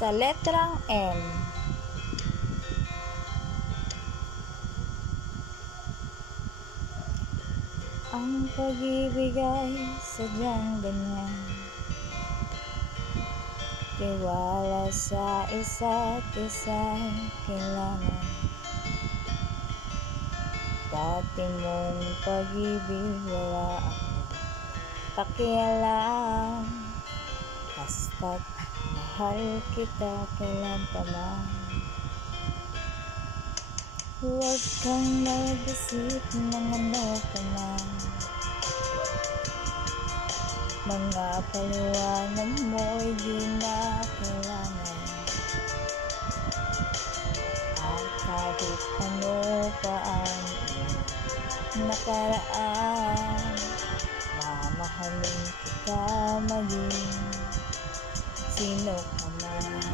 Sa letrang M. Ang pag-ibig ay sadyang ganyan, tiwala sa isa't isa'y kailangan. Dati mong pag-ibig wala akong pakialam, basta't mahal kita kailan pa man. Huwag kang mag-isip ng ano pa man, mga paliwanag mo'y di na kailangan. At kahit ano pa ang nakaraan, mamahalin kita maging sino ka man.